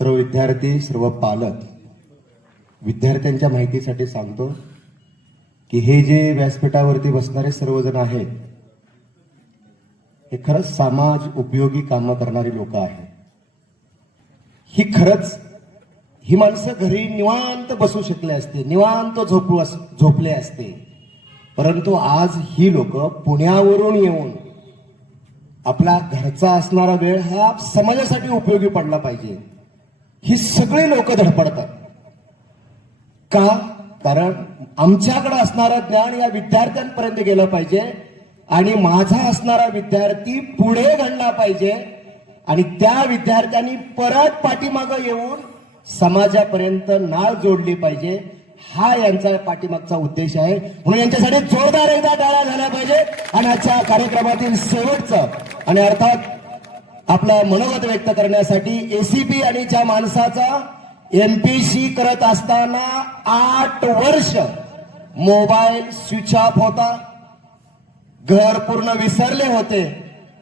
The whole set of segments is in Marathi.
सर्व विद्यार्थी, सर्व पालक, विद्यार्थ्यांच्या माहितीसाठी सांगतो की हे जे व्यासपीठावरती बसणारे सर्वजण आहेत हे खरंच समाज उपयोगी कामं करणारी लोक आहेत. ही माणसं घरी निवांत बसू शकले असते, निवांत झोपले असते, परंतु आज ही लोक पुण्यावरून येऊन आपला घरचा असणारा वेळ हा समाजासाठी उपयोगी पडला पाहिजे. ही सगळी लोक धडपडतात का? कारण आमच्याकडे असणारं ज्ञान या विद्यार्थ्यांपर्यंत गेलं पाहिजे आणि माझा असणारा विद्यार्थी पुढे घडला पाहिजे आणि त्या विद्यार्थ्यांनी परत पाठीमागं येऊन समाजापर्यंत नाळ जोडली पाहिजे. हा यांचा पाठीमागचा उद्देश आहे. म्हणून यांच्यासाठी जोरदार एकदा टाळ्या झाल्या पाहिजे. आणि आजच्या कार्यक्रमातील शेवटचं आणि अर्थात आपलं मनोगत व्यक्त करण्यासाठी एसीपी आणि ज्या माणसाचा एमपीसी करत असताना 8 वर्ष मोबाईल स्विच ऑफ होता, घर पूर्ण विसरले होते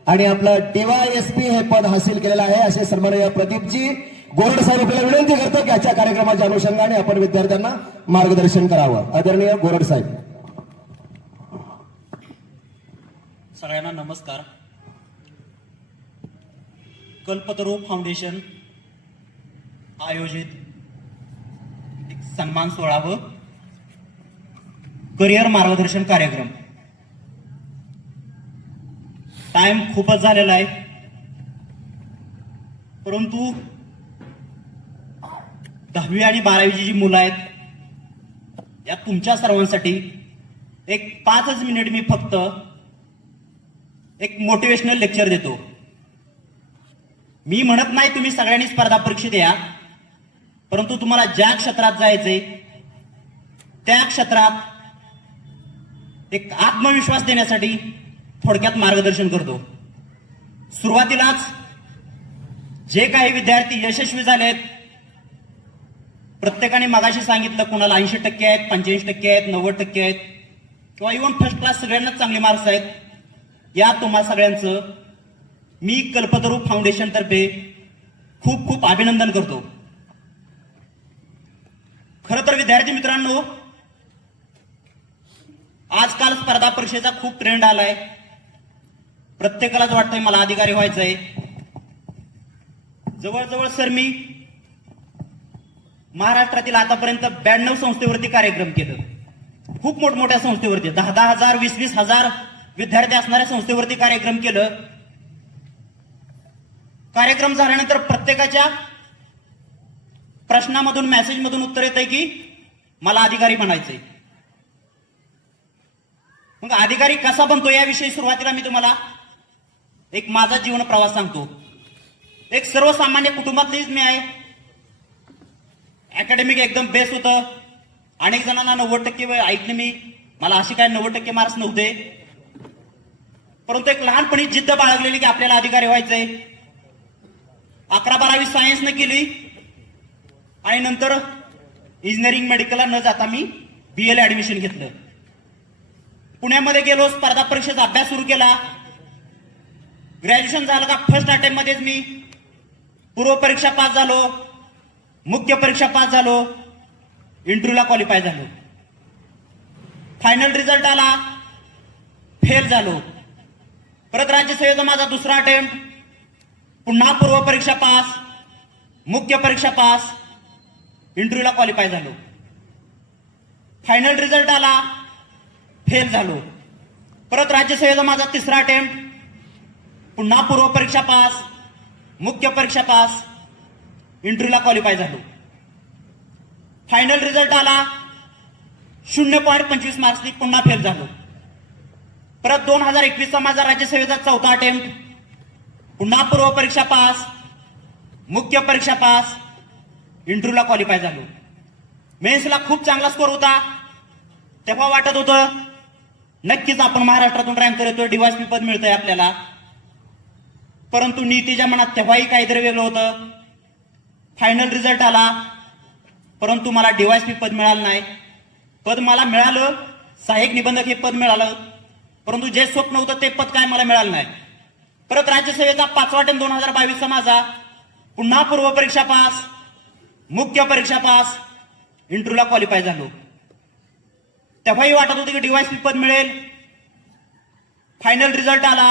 आणि आपलं DYSP हे पद हासिल केलेलं आहे, असे सन्माननीय प्रदीपजी गोरड साहेब आपल्याला विनंती करतो की आजच्या कार्यक्रमाच्या अनुषंगाने आपण विद्यार्थ्यांना मार्गदर्शन करावं. आदरणीय गोरड साहेब. सगळ्यांना नमस्कार. कल्पतरू फाउंडेशन आयोजित एक सन्मान सोहळा व करिअर मार्गदर्शन कार्यक्रम. टाइम खूपच झालेला आहे, परंतु 10वी आणि 12वीची जी मुलं आहेत या तुमच्या सर्वांसाठी एक 5 मिनिट मी फक्त एक मोटिवेशनल लेक्चर देतो. मी म्हणत नाही तुम्ही सगळ्यांनी स्पर्धा परीक्षा द्या, परंतु तुम्हाला ज्या क्षेत्रात जायचंय त्या क्षेत्रात एक आत्मविश्वास देण्यासाठी थोडक्यात मार्गदर्शन करतो. सुरुवातीलाच जे काही विद्यार्थी यशस्वी झालेत, प्रत्येकाने मगाशी सांगितलं कुणाला 80% आहेत, 85% आहेत, 90% आहेत किंवा इव्हन फर्स्ट क्लास सगळ्यांनाच चांगले मार्क्स आहेत. या तुम्हा सगळ्यांचं मी कल्पतरू फाउंडेशन तर्फे खूप खूप अभिनंदन करतो. खरं तर विद्यार्थी मित्रांनो, आजकाल स्पर्धा परीक्षेचा खूप ट्रेंड आलाय. प्रत्येकालाच वाटतंय मला अधिकारी व्हायचंय. जवळजवळ सर मी महाराष्ट्रातील आतापर्यंत 92 संस्थेवरती कार्यक्रम केलं. खूप मोठमोठ्या संस्थेवरती 10,000 20,000 विद्यार्थी असणाऱ्या संस्थेवरती कार्यक्रम केलं. कार्यक्रम झाल्यानंतर प्रत्येकाच्या प्रश्नामधून मेसेजमधून उत्तर येतंय की मला अधिकारी बनायचंय. मग अधिकारी कसा बनतो याविषयी सुरुवातीला मी तुम्हाला एक माझा जीवन प्रवास सांगतो. एक सर्वसामान्य कुटुंबातलीच मी आहे. अकॅडमिक एकदम बेस्ट होतं. अनेक जणांना 90% ऐकलं मी, मला असे काय 90% मार्क्स नव्हते, परंतु एक लहानपणी जिद्द बाळगलेली की आपल्याला अधिकारी व्हायचंय. 11-12वी सायन्सने केली आणि नंतर इंजिनिअरिंग मेडिकलला न जाता मी BA ला ऍडमिशन घेतलं. पुण्यामध्ये गेलो, स्पर्धा परीक्षेचा अभ्यास सुरू केला. ग्रॅज्युएशन झालं का फर्स्ट अटेम्प्ट मध्येच मी पूर्व परीक्षा पास झालो, मुख्य परीक्षा पास झालो, इंटरव्ह्यूला क्वालिफाय झालो. फायनल रिझल्ट आला, फेल झालो. परत राज्यसेवेचा माझा दुसरा अटेम्प्ट, पुन्हा पूर्व परीक्षा पास, मुख्य परीक्षा पास, इंटरव्ह्यूला क्वालिफाय झालो. फायनल रिझल्ट आला, फेल झालो. परत राज्यसेवेचा माझा तिसरा अटेम्प्ट, पुन्हा पूर्व परीक्षा पास, मुख्य परीक्षा पास, इंटरव्ह्यूला क्वालिफाय झालो. फायनल रिझल्ट आला, 0.25 मार्क्सनी पुन्हा फेल झालो. परत 2021चा माझा राज्यसेवेचा चौथा अटेम्प्ट, पुन्हा पूर्व परीक्षा पास, मुख्य परीक्षा पास, इंटरव्ह्यूला क्वालिफाय झालो. मेन्सला खूप चांगला स्कोर होता. तेव्हा वाटत होतं नक्कीच आपण महाराष्ट्रातून रँक येतोय, DYSP पद मिळतंय आपल्याला. परंतु नीतीच्या मनात तेव्हाही काहीतरी वेगळं होतं. फायनल रिझल्ट आला, परंतु मला DYSP पद मिळालं नाही. पद मला मिळालं, सहाय्यक निबंधक हे पद मिळालं, परंतु जे स्वप्न होतं ते पद काय मला मिळालं नाही. परत राज्यसेवेचा 5वा अटेम्प्ट 2022चा माझा, पुन्हा पूर्व परीक्षा पास, मुख्य परीक्षा पास, इंटरव्ह्यूला क्वालिफाय झालो. तेव्हाही वाटत होते की डीवायसपी पद मिळेल. फायनल रिझल्ट आला,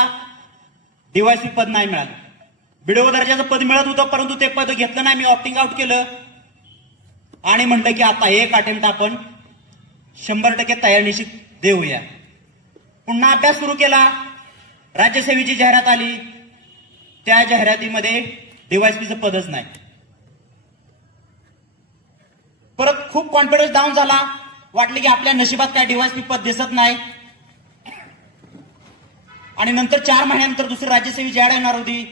डीवायसपी पद नाही मिळालं. बीडीओ दर्जाचं पद मिळत होतं, परंतु ते पद घेतलं नाही. मी ऑप्टिंग आउट केलं आणि म्हटलं की आता एक अटेम्प्ट आपण 100% तयारीनिशी देऊया. पुन्हा अभ्यास सुरू केला. राज्यसेवेची जाहिरात आली. त्या जाहिरातीमध्ये डीवायसपीचं पदच नाही. परत खूप कॉन्फिडन्स डाऊन झाला. वाटलं की आपल्या नशिबात काय डीवायसपी पद दिसत नाही. आणि नंतर 4 महिन्यानंतर दुसरी राज्यसेवेची ऍड येणार होती.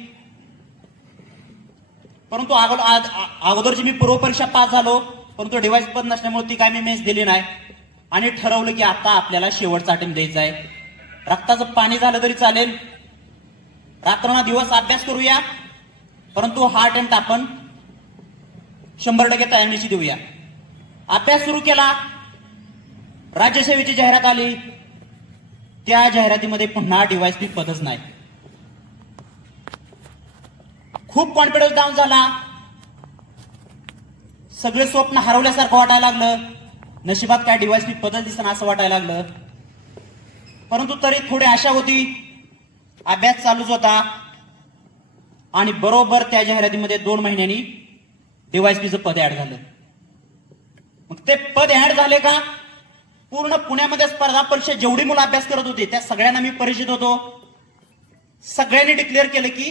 परंतु अगोदरची मी पूर्व परीक्षा पास झालो, परंतु डीवायस पद नसल्यामुळे ती काय मी मेन्स दिली नाही. आणि ठरवलं की आता आपल्याला शेवटचा अटेम्प्ट द्यायचा आहे. रक्ताचं पाणी झालं तरी चालेल, रात्रंदिवस अभ्यास करूया, परंतु हा अटेम्प्ट आपण 100% तयारीनिशी देऊया. अभ्यास सुरू केला. राज्यसेवेची जाहिरात आली. त्या जाहिरातीमध्ये पुन्हा डीवायसपी पदच नाही. खूप कॉन्फिडन्स डाऊन झाला. सगळे स्वप्न हरवल्यासारखं वाटायला लागलं. नशिबात काय डीवायसपी पदच दिसणं असं वाटायला लागलं. परंतु तरी थोडी आशा होती. अभ्यास चालूच होता. आणि बरोबर त्या जाहिरातीमध्ये 2 महिन्यांनी डीवायसपीचं पद ऍड झालं. मग ते पद ऍड झाले का? पूर्ण पुण्यामध्ये स्पर्धा परीक्षा जेवढी मुलं अभ्यास करत होती त्या सगळ्यांना मी परिचित होतो. सगळ्यांनी डिक्लेअर केलं की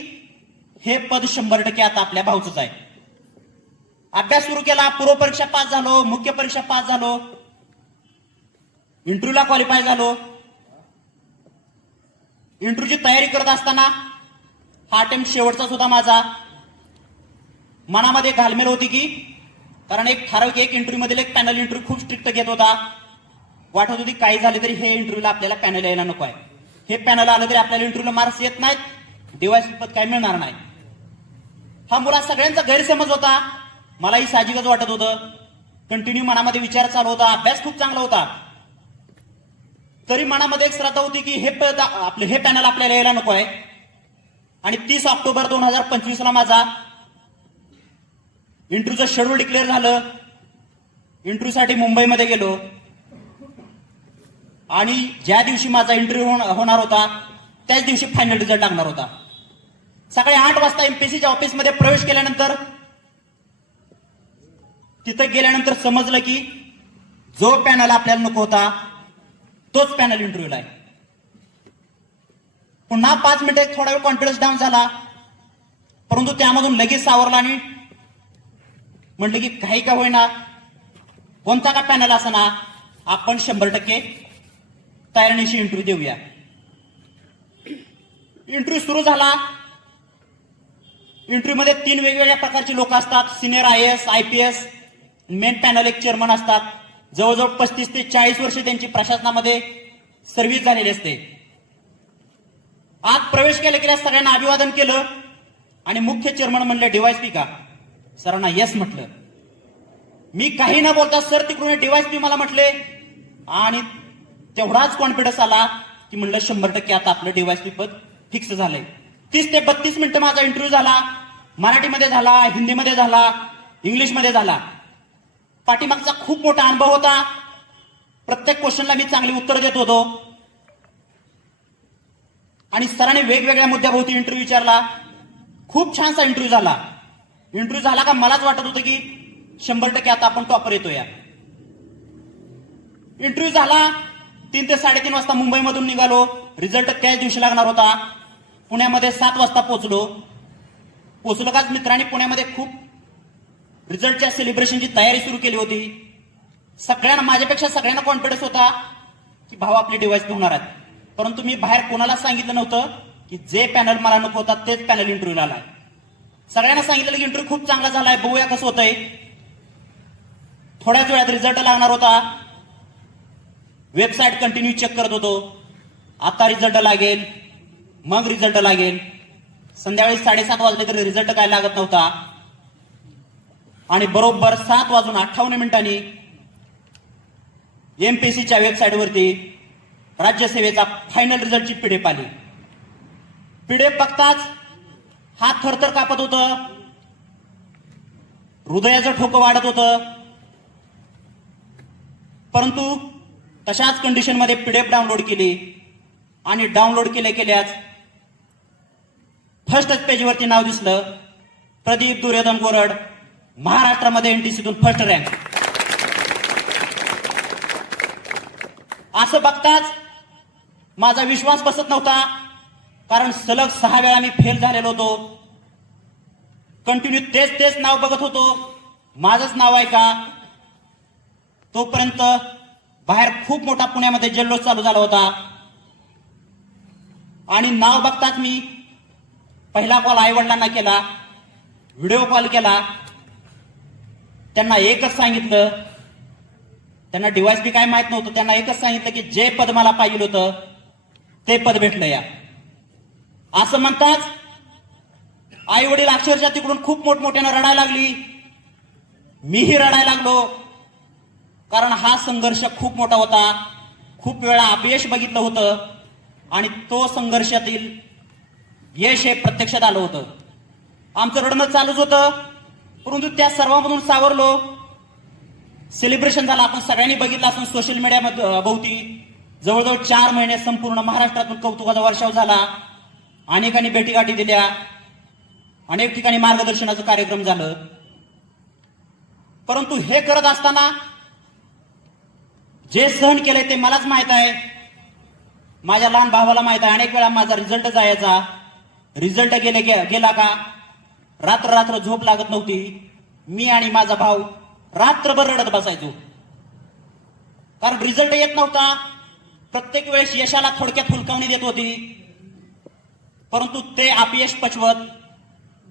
हे पद 100% आता आपल्या भाऊचंच आहे. अभ्यास सुरू केला. पूर्व परीक्षा पास झालो, मुख्य परीक्षा पास झालो, इंटरव्ह्यूला क्वालिफाय झालो. इंटरव्ह्यूची तयारी करत असताना हा अटेम्प्ट शेवटचाच होता माझा. मनामध्ये घालमेल होती की कारण एक ठराविक इंटरव्ह्यू मधील एक पॅनल इंटरव्ह्यू खूप स्ट्रिक्ट घेत होता. वाटत होती काही झाले तरी हे इंटरव्ह्यूला आपल्याला पॅनल यायला नको आहे. हे पॅनल आलं तरी आपल्याला इंटरव्ह्यूला मार्क्स येत नाहीत, डीवायसपी पद काय मिळणार नाही. हा मुला सगळ्यांचा गैरसमज होता. मलाही साहजिकच वाटत होतं. कंटिन्यू मनामध्ये विचार चालू होता. अभ्यास खूप चांगला होता. तरी मनामध्ये एक श्रद्धा होती की हे पद आपलं हे पॅनल आपल्याला यायला नको आहे. आणि 30 ऑक्टोबर 2025 ला माझा इंटरव्ह्यूचं शेड्यूल डिक्लेअर झालं. इंटरव्ह्यूसाठी मुंबईमध्ये गेलो आणि ज्या दिवशी माझा इंटरव्ह्यू होणार होता त्याच दिवशी फायनल रिझल्ट लागणार होता. सकाळी 8 वाजता एमपीएससीच्या ऑफिसमध्ये प्रवेश केल्यानंतर तिथे गेल्यानंतर समजलं की जो पॅनल आपल्याला नको होता तोच पॅनल इंटरव्ह्यूला आहे. पुन्हा 5 मिनिटं थोडा वेळ कॉन्फिडन्स डाऊन झाला, परंतु त्यामधून लगेच सावरला आणि म्हटलं की काही का होईना, कोणता का पॅनल असना, आपण 100% तयारीनिशी इंटरव्ह्यू देऊया. इंटरव्ह्यू सुरू झाला. इंटरव्ह्यू मध्ये 3 वेगवेगळ्या प्रकारची लोक असतात. Senior IAS, IPS, main panel एक चेअरमन असतात. जवळजवळ 35 ते 40 वर्ष त्यांची प्रशासनामध्ये सर्व्हिस झालेली असते. आत प्रवेश केल्या सगळ्यांना अभिवादन केलं आणि मुख्य चेअरमन म्हणले डीवायसपी का? सरांना येस म्हटलं. मी काही न बोलता सर तिकडून डीवायसपी मला म्हटले आणि तेवढाच कॉन्फिडन्स आला की म्हणलं 100% आता आपलं डीवायसपी पद फिक्स झालंय. 30 ते 32 मिनिटं माझा इंटरव्ह्यू झाला. मराठीमध्ये झाला, हिंदीमध्ये झाला, इंग्लिशमध्ये झाला. पाठीमागचा खूप मोठा अनुभव होता. प्रत्येक क्वेश्चनला मी चांगली उत्तर देत होतो आणि सरांनी वेगवेगळ्या मुद्द्याभोवती इंटरव्ह्यू विचारला. खूप छानसा इंटरव्ह्यू झाला. इंटरव्ह्यू झाला का मलाच वाटत होतं की 100% आता आपण टॉपर येतोया. इंटरव्ह्यू झाला. 3 ते 3:30 वाजता मुंबईमधून निघालो. रिझल्ट त्याच दिवशी लागणार होता. पुण्यामध्ये 7 वाजता पोहोचलो काच मित्रांनी पुण्यामध्ये खूप रिझल्टच्या सेलिब्रेशनची तयारी सुरू केली होती. सगळ्यांना माझ्यापेक्षा सगळ्यांना कॉन्फिडन्स होता की भाऊ आपले डीवायसपी होणार आहेत. परंतु मी बाहेर कोणाला सांगितलं नव्हतं की जे पॅनल मला नको होता तेच पॅनल इंटरव्ह्यूला आलाय. सगळ्यांना सांगितलं की इंटरव्ह्यू खूप चांगला झालाय, बघूया कसं होतंय. थोड्याच वेळात रिझल्ट लागणार होता. वेबसाईट कंटिन्यू चेक करत होतो. आता रिझल्ट लागेल, मग रिझल्ट लागेल. संध्याकाळी 7:30 वाजले तरी रिझल्ट काय लागत नव्हता. आणि बरोबर 7:58 एमपीएससीच्या वेबसाईटवरती राज्यसेवेचा फायनल रिझल्टची पीडीएफ आली. पीडीएफ बघताच हात थरथर कापत होतं. हृदयाचं ठोकं वाढत होतं. परंतु तशाच कंडिशनमध्ये पीडीएफ डाउनलोड केली आणि डाउनलोड केल्याच फर्स्टच पेजवरती नाव दिसलं, प्रदीप दुर्योधन गोरड, महाराष्ट्रामध्ये एनटीसीतून फर्स्ट रँक. असं बघताच माझा विश्वास बसत नव्हता, कारण सलग 6 वेळा मी फेल झालेलो होतो. कंटिन्यू तेच नाव बघत होतो, माझंच नाव आहे का. तोपर्यंत बाहेर खूप मोठा पुण्यामध्ये जल्लोष चालू झाला होता आणि नाव बघताच मी पहिला कॉल आई वडिलांना केला, व्हिडिओ कॉल केला. त्यांना एकच सांगितलं, त्यांना डिव्हाइस बी काय माहित नव्हतं, त्यांना एकच सांगितलं की जे पद मला पाहिजे होतं ते पद भेटलं या. असं म्हणताच आई वडील अक्षरशः तिकडून खूप मोठमोठ्यानं रडायला लागली, मीही रडायला लागलो. कारण हा संघर्ष खूप मोठा होता, खूप वेळा अपयश बघितलं होतं आणि तो संघर्षातील यश हे प्रत्यक्षात आलं होतं. आमचं रडणं चालूच होतं, परंतु त्या सर्वांमधून सावरलो. सेलिब्रेशन झालं, आपण सगळ्यांनी बघितलं असून सोशल मीडियामध्ये भोवती जवळजवळ 4 महिने संपूर्ण महाराष्ट्रातून कौतुकाचा वर्षाव झाला. अनेकांनी भेटीगाठी दिल्या, अनेक ठिकाणी मार्गदर्शनाचं कार्यक्रम झालं. परंतु हे करत असताना जे सहन केलंय ते मलाच माहित आहे, माझ्या लहान भावाला माहित आहे. अनेक वेळा माझा रिझल्ट जायचा, रिझल्ट गेला का रात्र झोप लागत नव्हती. मी आणि माझा भाऊ रात्रभर रडत बसायचो, कारण रिझल्ट येत नव्हता. प्रत्येक वेळेस यशाला थोडक्यात हुलकावणी देत होती, परंतु ते अपयश पचवत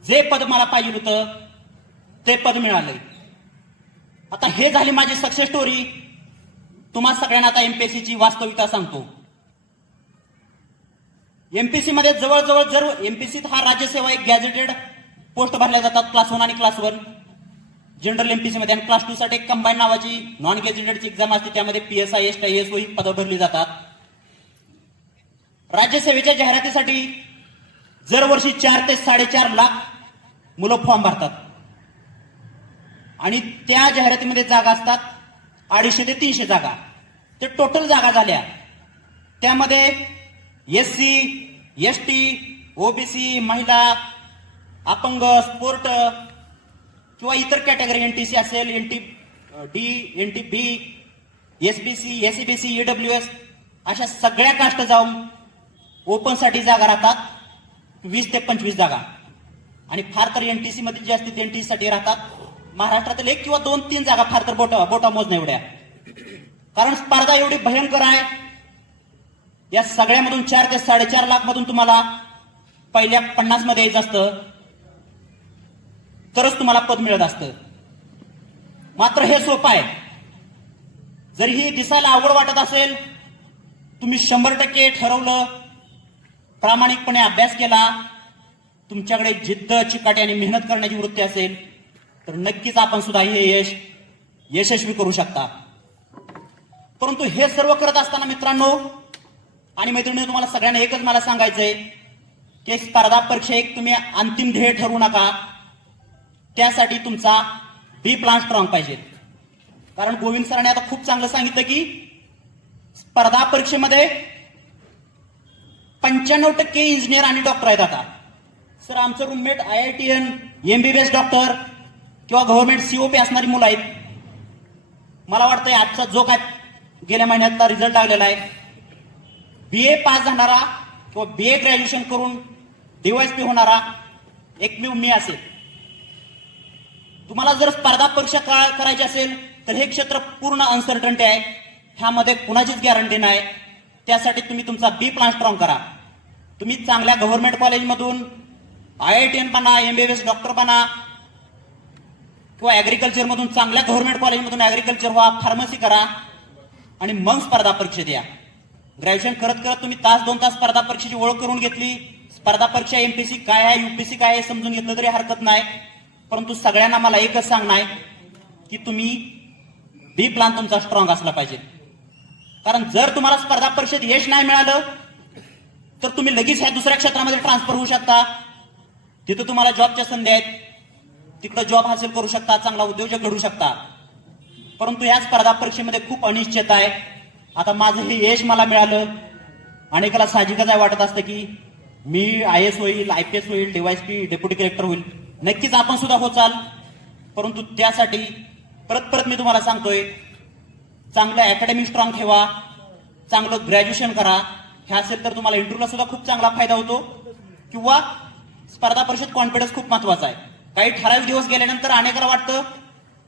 जे पद मला पाहिजे होतं ते पद मिळाले. आता हे झाली माझी सक्सेस स्टोरी. तुम्हा सगळ्यांना आता एमपीएससीची वास्तविकता सांगतो. एमपीसी मध्ये जवळजवळ जर एमपीसीत हा राज्यसेवा एक गॅझेटेड पोस्ट भरल्या जातात, क्लास 1 आणि क्लास 1 जनरल एमपीसी मध्ये, आणि क्लास 2 साठी एक कंबाईन नावाची नॉन गॅझेटेडची एक्झाम असते, त्यामध्ये पीएसआय एसआयएसओ ही पदं भरली जातात. राज्यसेवेच्या जाहिरातीसाठी दरवर्षी 4 ते 4.5 लाख मुलं फॉर्म भरतात आणि त्या जाहिरातीमध्ये जागा असतात 250 ते 300 जागा. ते टोटल जागा झाल्या, त्यामध्ये एससी, एसटी, ओबीसी, महिला, अपंग, स्पोर्ट किंवा इतर कॅटेगरी, एनटीसी असेल, एनटी डी, एनटी बी, एसबीसी, एसईबीसी, ईडब्ल्यूएस अशा सगळ्या कास्ट जाऊन ओपन साठी जागा राहतात 20 ते 25 जागा, आणि फार तर एनटीसी मध्ये जे असतील एनटीसी साठी राहतात महाराष्ट्रातील 1 किंवा 2-3 जागा, फार तर बोटा मोजण्या एवढ्या. कारण स्पर्धा एवढी भयंकर आहे. या सगळ्यामधून 4 ते 4.5 लाख मधून तुम्हाला पहिल्या 50 मध्ये यायचं असतं, तरच तुम्हाला पद मिळत असतं. मात्र हे सोपं आहे. जरी ही दिसायला अवघड वाटत असेल, तुम्ही 100% ठरवलं, प्रामाणिकपणे अभ्यास केला, तुमच्याकडे जिद्द, चिकाटी आणि मेहनत करण्याची वृत्ती असेल, तर नक्कीच आपण सुद्धा हे यश यशस्वी करू शकता. परंतु हे सर्व करत असताना मित्रांनो आणि मैत्रिणी, तुम्हाला सगळ्यांना एकच मला सांगायचंय की स्पर्धा परीक्षा एक तुम्ही अंतिम ध्येय ठरवू नका. त्यासाठी तुमचा बी प्लॅन स्ट्रॉंग पाहिजे. कारण गोविंद सरांनी आता खूप चांगलं सांगितलं की स्पर्धा परीक्षेमध्ये 95% इंजिनियर आणि डॉक्टर आहेत. आता सर आमचं रूममेट IITN, MBBS डॉक्टर किंवा गव्हर्नमेंट COP असणारी मुलं आहेत. मला वाटतंय आजचा जो काय गेल्या महिन्यातला रिझल्ट लागलेला आहे, BA पास झाणारा किंवा BA ग्रॅज्युएशन करून DYSP होणारा एकमेव मी असेल. तुम्हाला जर स्पर्धा परीक्षा करायची असेल तर हे क्षेत्र पूर्ण अनसर्टन्टी आहे, ह्यामध्ये कुणाचीच गॅरंटी नाही. त्यासाठी तुम्ही तुमचा बी प्लॅन स्ट्रॉंग करा. तुम्ही चांगल्या गव्हर्नमेंट कॉलेजमधून IITN बना, MBBS डॉक्टर बना, किंवा ऍग्रिकल्चर मधून चांगल्या गव्हर्नमेंट कॉलेजमधून ऍग्रिकल्चर व्हा, फार्मसी करा आणि मग स्पर्धा परीक्षा द्या. ग्रॅज्युएशन करत करत तुम्ही 2 तास स्पर्धा परीक्षेची ओळख करून घेतली, स्पर्धा परीक्षा एमपीसी काय आहे, UPSC काय आहे समजून घेतलं तरी हरकत नाही. परंतु सगळ्यांना मला एकच सांगणं आहे की तुम्ही बी प्लॅन तुमचा स्ट्रॉंग असला पाहिजे. कारण जर तुम्हाला स्पर्धा परीक्षेत यश नाही मिळालं तर तुम्ही लगेच ह्या दुसऱ्या क्षेत्रामध्ये ट्रान्सफर होऊ शकता. तिथं तुम्हाला जॉबच्या संधी आहेत, तिकडे जॉब हासिल करू शकता, चांगला उद्योजक घडू शकता. परंतु या स्पर्धा परीक्षेमध्ये खूप अनिश्चितता आहे. आता माझं हे यश मला मिळालं, अनेकाला साहजिकच आहे, वाटत असतं की मी IAS होईल, IPS होईल, DYSP डेप्युटी कलेक्टर होईल. नक्कीच आपण सुद्धा होचाल. परंतु त्यासाठी परत मी तुम्हाला सांगतोय, चांगलं अकॅडमिक स्ट्रॉंग ठेवा, चांगलं ग्रॅज्युएशन करा. हे असेल तर तुम्हाला इंटरव्ह्यूला सुद्धा खूप चांगला फायदा होतो. किंवा स्पर्धा परीक्षेत कॉन्फिडन्स खूप महत्वाचा आहे. काही ठराविक दिवस गेल्यानंतर अनेकाला वाटतं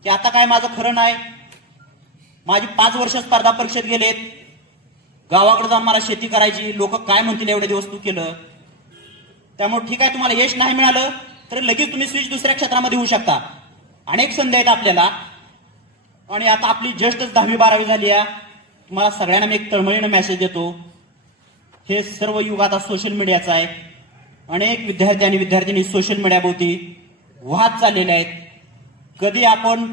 की आता काय माझं खरं नाही, माझी 5 वर्ष स्पर्धा परीक्षेत गेलेत, गावाकडे जाऊन मला शेती करायची, लोक काय म्हणतील एवढे दिवस तू केलं. त्यामुळे ठीक आहे, तुम्हाला यश नाही मिळालं तर लगेच तुम्ही स्विच दुसऱ्या क्षेत्रामध्ये होऊ शकता. अनेक संधी आहेत आपल्याला. आणि आता आपली जस्टच 10वी-12वी झाली आहे. तुम्हाला सगळ्यांना मी एक तळमळीनं मेसेज देतो, हे सर्व युग आता सोशल मीडियाचं आहे. अनेक विद्यार्थी आणि विद्यार्थिनी सोशल मीडियाभोवती वाहत चाललेले आहेत. कधी आपण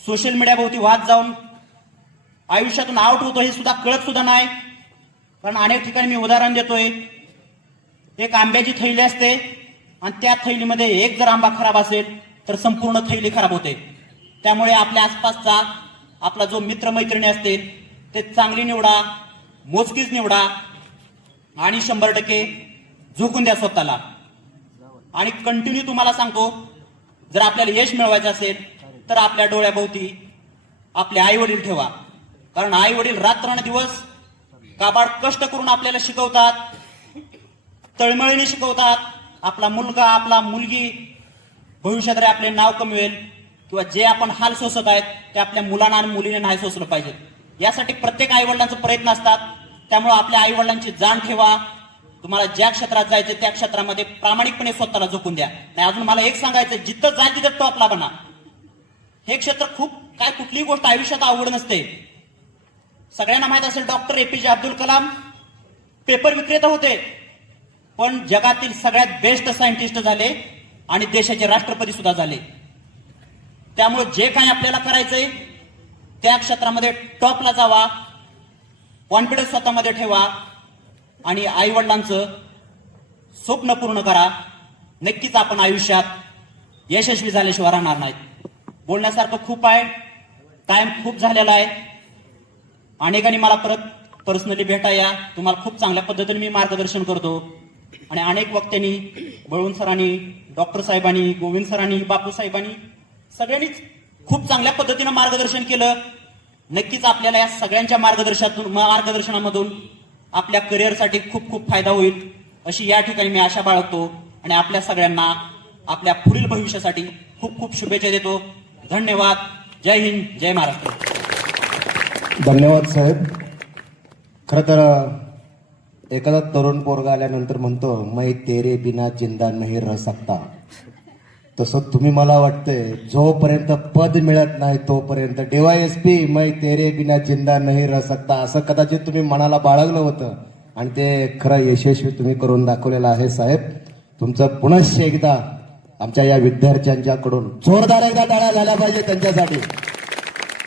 सोशल मीडियाभोवती वाहत जाऊन आयुष्यातून आउट होतो हे सुद्धा कळत सुद्धा नाही. कारण अनेक ठिकाणी मी उदाहरण देतोय, एक आंब्याची थैली असते आणि त्या थैलीमध्ये एक जर आंबा खराब असेल तर संपूर्ण थैली खराब होते. त्यामुळे आपल्या आसपासचा आपला जो मित्रमैत्रिणी असतील ते चांगली निवडा, मोजकीच निवडा आणि 100% झोकून द्या स्वतःला. आणि कंटिन्यू तुम्हाला सांगतो, जर आपल्याला यश मिळवायचं असेल तर आपल्या डोळ्याभोवती आपले आई वडील ठेवा. कारण आई वडील रात्रंदिवस काबाड कष्ट करून आपल्याला शिकवतात, तळमळीने शिकवतात. आपला मुलगा, आपला मुलगी भविष्यात आपले नाव कमवेल किंवा जे आपण हाल सोसत आहेत ते आपल्या मुलांना आणि मुलीने नाही सोसलं पाहिजे. यासाठी प्रत्येक आई वडिलांचा प्रयत्न असतात. त्यामुळे आपल्या आई वडिलांची जाण ठेवा. तुम्हाला ज्या क्षेत्रात जायचं त्या क्षेत्रामध्ये प्रामाणिकपणे स्वतःला झोकून द्या. नाही, अजून मला एक सांगायचं, जिथं जाय तिथं टॉपला बना. हे क्षेत्र खूप काय, कुठलीही गोष्ट आयुष्यात अवघड नसते. सगळ्यांना माहित असेल, doctor APJ Abdul Kalam paper विक्रेता होते, पण जगातील सगळ्यात बेस्ट सायंटिस्ट झाले आणि देशाचे राष्ट्रपती सुद्धा झाले. त्यामुळे जे काही आपल्याला करायचंय त्या क्षेत्रामध्ये टॉपला जावा, कॉन्फिडन्स स्वतःमध्ये ठेवा आणि आई वडिलांचं स्वप्न पूर्ण करा. नक्कीच आपण आयुष्यात यशस्वी झाल्याशिवाय राहणार नाहीत. बोलण्यासारखं खूप आहे, टाइम खूप झालेला आहे. अनेकांनी मला परत पर्सनली भेटा या, तुम्हाला खूप चांगल्या पद्धतीने मी मार्गदर्शन करतो. आणि अनेक वक्त्यांनी, बळवंत सरांनी, डॉक्टर साहेबांनी, गोविंद सरांनी, बापू साहेबांनी, सगळ्यांनीच खूप चांगल्या पद्धतीनं मार्गदर्शन केलं. नक्कीच आपल्याला या सगळ्यांच्या मार्गदर्शनामधून आपल्या करिअरसाठी खूप खूप फायदा होईल अशी या ठिकाणी मी आशा बाळगतो. आणि आपल्या सगळ्यांना आपल्या पुढील भविष्यासाठी खूप खूप शुभेच्छा देतो. धन्यवाद. जय हिंद, जय महाराष्ट्र. धन्यवाद साहेब. खरं तर एखादा तरुण पोरगा आल्यानंतर म्हणतो, मैं तेरे बिना जिंदा नहीं रह सकता. तसं तुम्ही, मला वाटतंय, जोपर्यंत पद मिळत नाही तोपर्यंत DYSP मैं तेरे बिना जिंदा नहीं रह सकता असं कदाचित तुम्ही मनाला बाळगलं होतं आणि ते खरं यशस्वी तुम्ही करून दाखवलेलं आहे साहेब. तुमचं पुनश्च एकदा आमच्या या विद्यार्थ्यांच्याकडून जोरदार एकदा टाळ्या झाल्या पाहिजे त्यांच्यासाठी.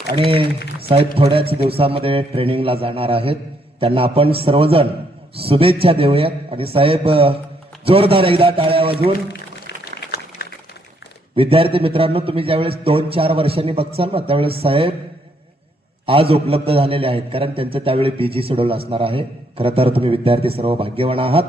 आणि साहेब थोड्याच दिवसामध्ये ट्रेनिंगला जाणार आहेत, त्यांना आपण सर्वजण शुभेच्छा देऊयात. आणि साहेब जोरदार एकदा टाळ्या वाजवून. विद्यार्थी मित्रांनो, तुम्ही ज्यावेळेस 2-4 वर्षांनी बघचाल ना, त्यावेळेस साहेब आज उपलब्ध झालेले आहेत, कारण त्यांचं त्यावेळी बिझी शेड्यूल असणार आहे. खरं तर तुम्ही विद्यार्थी सर्व भाग्यवान आहात.